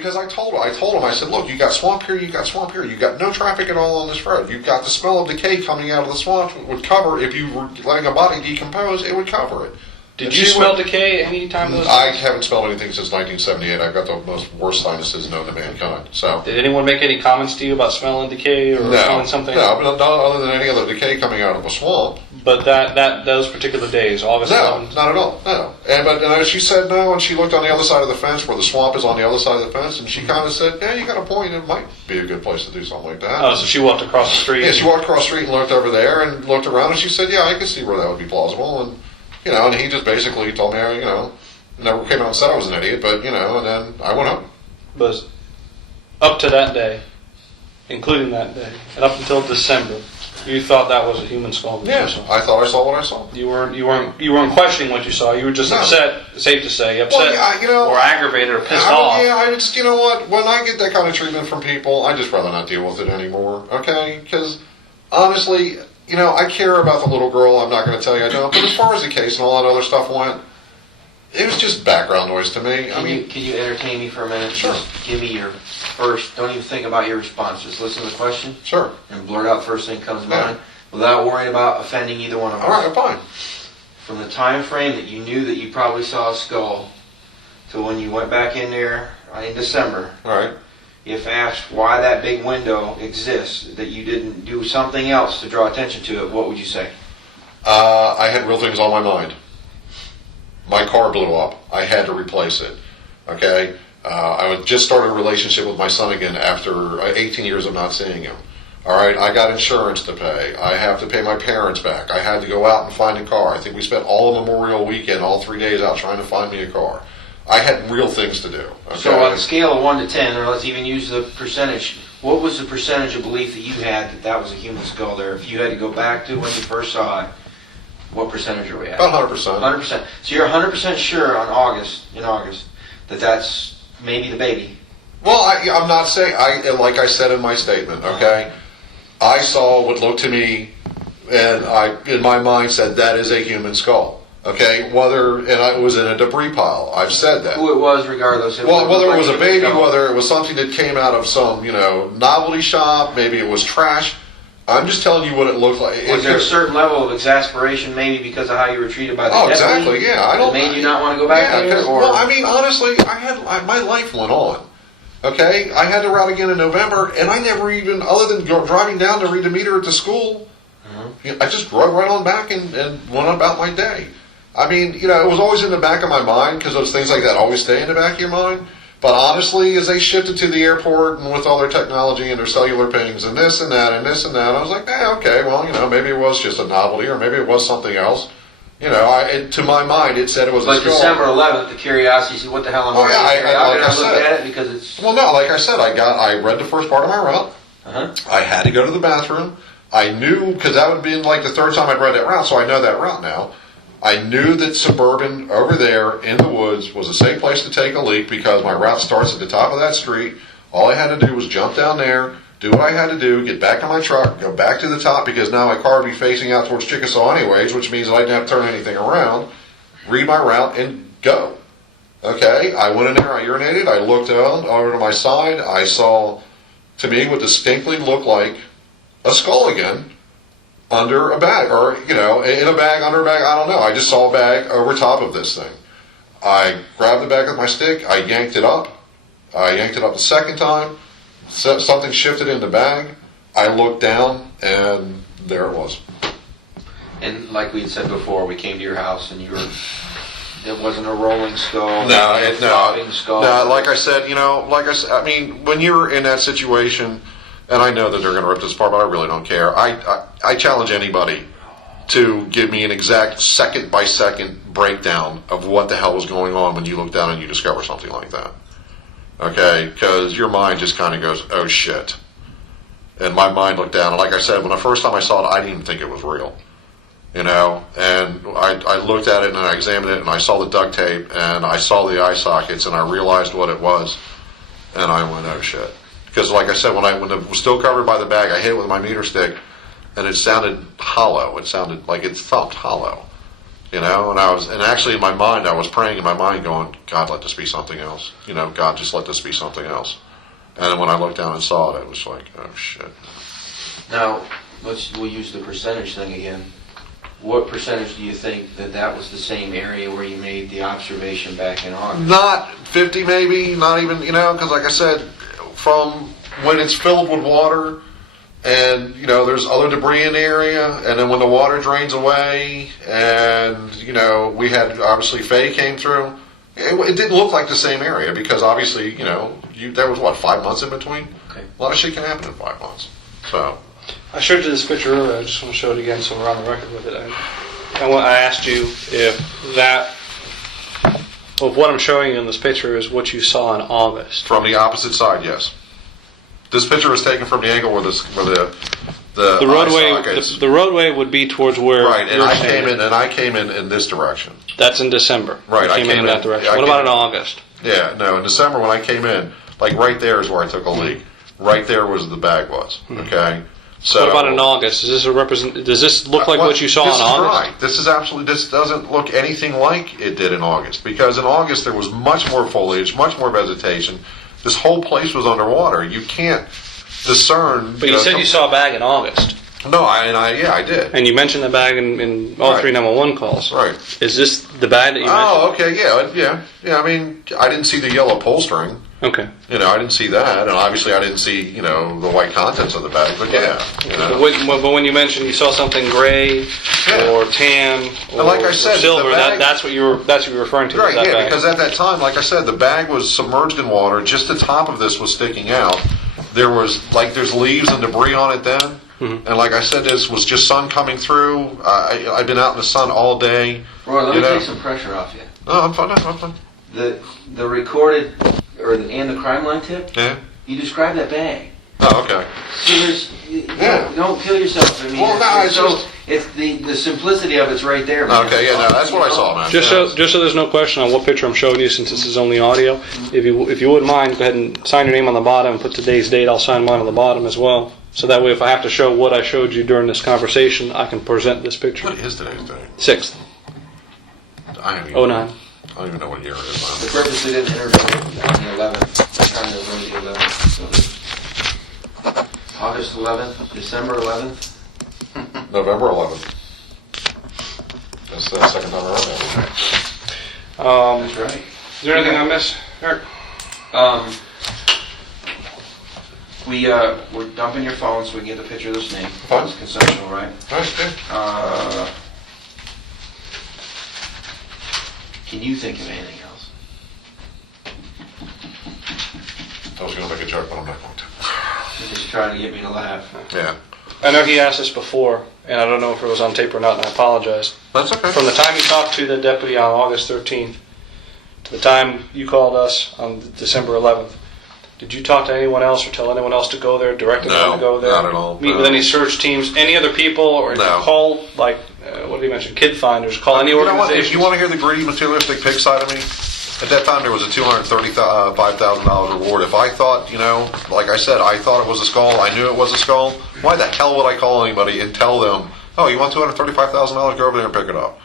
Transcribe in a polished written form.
because I told him, I said, look, you got swamp here, you got no traffic at all on this road. You've got the smell of decay coming out of the swamp would cover, if you were letting a body decompose, it would cover it. Did you smell decay any time those I haven't smelled anything since 1978. I've got the most worst sinuses known to mankind. So, did anyone make any comments to you about smelling decay or smelling something? No, not other than any other decay coming out of a swamp. But those particular days, August 11th? No, not at all. No. And she said no, and she looked on the other side of the fence where the swamp is on the other side of the fence, and she kind of said, yeah, you got a point. It might be a good place to do something like that. Oh, so she walked across the street? Yeah, she walked across the street and looked over there and looked around, and she said, yeah, I can see where that would be plausible. And and he just basically told me, never came out and said I was an idiot, but, and then I went home. But up to that day, including that day, and up until December, you thought that was a human skull? Yeah, I thought I saw what I saw. You weren't questioning what you saw. You were just upset. Safe to say, upset, or aggravated, or pissed off. Yeah, I just, what? When I get that kind of treatment from people, I just rather not deal with it anymore. Okay, because honestly, I care about the little girl. I'm not going to tell you I don't. But as far as the case and all that other stuff went, it was just background noise to me. Can you entertain me for a minute? Sure. Just give me your first. Don't even think about your response. Just listen to the question. Sure. And blurt out first thing that comes to mind, without worrying about offending either one of us. All right, fine. From the time frame that you knew that you probably saw a skull to when you went back in there in December. All right. If asked why that big window exists, that you didn't do something else to draw attention to it, what would you say? I had real things on my mind. My car blew up. I had to replace it. Okay? I had just started a relationship with my son again after 18 years of not seeing him. All right? I got insurance to pay. I have to pay my parents back. I had to go out and find a car. I think we spent all of Memorial Weekend, all 3 days out trying to find me a car. I had real things to do. Okay? So on a scale of 1 to 10, or let's even use the percentage, what was the percentage of belief that you had that was a human skull there? If you had to go back to when you first saw it, what percentage are we at? About 100%. 100%. So you're 100% sure in August, that that's maybe the baby? Well, I'm not saying, like I said in my statement, okay? I saw what looked to me, and I, in my mind, said that is a human skull. Okay, it was in a debris pile. I've said that. Who it was, regardless. Whether it was a baby, whether it was something that came out of some, novelty shop, maybe it was trash. I'm just telling you what it looked like. Was there a certain level of exasperation, maybe because of how you were treated by the deputy? Exactly. Yeah, I don't. That made you not want to go back there. Well, I mean, honestly, my life went on. Okay, I had to route again in November, and I never even, other than driving down to read the meter at the school, I just drove right on back and went on about my day. I mean, it was always in the back of my mind because those things like that always stay in the back of your mind. But honestly, as they shifted to the airport and with all their technology and their cellular pings and this and that and this and that, I was like, okay, well, maybe it was just a novelty or maybe it was something else. To my mind, it said it was a skull. But December 11th, the curiosity, said, what the hell am I doing? I looked at it because it's... Well, no, like I said, I read the first part of my route. I had to go to the bathroom. I knew, because that would be like the third time I'd read that route, so I know that route now. I knew that suburban over there in the woods was a safe place to take a leak because my route starts at the top of that street. All I had to do was jump down there, do what I had to do, get back in my truck, go back to the top because now my car would be facing out towards Chickasaw anyways, which means I didn't have to turn anything around, read my route, and go. Okay, I went in there, I urinated, I looked over to my side, I saw, to me, what distinctly looked like a skull again. Under a bag, or, in a bag, under a bag, I don't know. I just saw a bag over top of this thing. I grabbed the bag with my stick, I yanked it up. I yanked it up the second time. Something shifted in the bag. I looked down, and there it was. And like we had said before, we came to your house, and it wasn't a rolling skull. No, skull. No, like I said, I mean, when you're in that situation, and I know that they're going to rip this apart, but I really don't care. I challenge anybody to give me an exact second-by-second breakdown of what the hell was going on when you look down and you discover something like that. Okay? Because your mind just kind of goes, oh, shit. And my mind looked down, and like I said, when the first time I saw it, I didn't even think it was real. And I looked at it, and I examined it, and I saw the duct tape, and I saw the eye sockets, and I realized what it was. And I went, oh, shit. Because, like I said, when it was still covered by the bag, I hit it with my meter stick, and it sounded hollow. It sounded like it thumped hollow. And actually in my mind, I was praying in my mind going, God, let this be something else. God, just let this be something else. And then when I looked down and saw it, it was like, oh shit. Now, we'll use the percentage thing again. What percentage do you think that was the same area where you made the observation back in August? Not 50 maybe, not even, because like I said, from when it's filled with water, and there's other debris in the area, and then when the water drains away, and we had obviously Faye came through. It didn't look like the same area because obviously there was 5 months in between. Okay. A lot of shit can happen in 5 months. So I showed you this picture earlier. I just want to show it again so we're on the record with it. I asked you if what I'm showing you in this picture is what you saw in August. from the opposite side, yes. This picture was taken from the angle where the roadway eye sockets. the roadway would be towards where Right, and you're I standing. came in this direction. That's in December. Right, You I came in that direction. What about in August? Yeah, no, in December when I came in, like right there is where I took a leak. Right there was the bag was. Okay. So What about in August? Does this look like what you saw in August? This is this doesn't look anything like it did in August, because in August there was much more foliage, much more vegetation. This whole place was underwater. You can't discern. But you said you saw a bag in August. No, I did. And you mentioned the bag in all Right. 3 911 calls. Right. Is this the bag that you mentioned? Oh, okay, yeah. I mean, I didn't see the yellow pull string. Okay. I didn't see that, and obviously I didn't see, the white contents of the bag. But yeah, But when you mentioned you saw something gray or tan or, And like I said, or silver, the bag- that's what you were referring to. right, that yeah, bag. because at that time, like I said, the bag was submerged in water. Just the top of this was sticking out. There's leaves and debris on it then. Mm-hmm. And like I said, this was just sun coming through. I've been out in the sun all day. Roy, let me take some pressure off you. No, I'm fine. I'm fine. The recorded and the crime line tip. Yeah. You described that bag. Oh, okay. So don't kill yourself. I mean, Well, no, it's the simplicity of it's right there, man. Okay, yeah, no, that's what I saw, man. Just so there's no question on what picture I'm showing you, since this is only audio. If you wouldn't mind, go ahead and sign your name on the bottom and put today's date. I'll sign mine on the bottom as well. So that way, if I have to show what I showed you during this conversation, I can present this picture. What is today's date? 6th. I don't even 09. I don't even know what year it is. The purposely didn't interview on the 11th. The time they wrote the 11th. So, August 11th, December 11th. November 11th. That's the second time around now. That's right. Is there anything I missed, Eric? We're dumping your phone so we can get the picture of the snake. Fine. It's consensual, right? Right, yeah. Can you think of anything else? I was going to make a joke, but I'm not going to. You're just trying to get me to laugh. Yeah. I know he asked this before, and I don't know if it was on tape or not, and I apologize. That's okay. From the time you talked to the deputy on August 13th to the time you called us on December 11th, did you talk to anyone else or tell anyone else to go there, direct them No, to go there? not at all, Meet no. with any search teams, any other people, or did you No. call, like, what did you mention, Kid Finders, call any You know what? organizations? If you want to hear the greedy, materialistic pig side of me, at that time there was a $235,000 reward. If I thought, like I said, I thought it was a skull, I knew it was a skull, why the hell would I call anybody and tell them, oh, you want $235,000? Go over there and pick it up.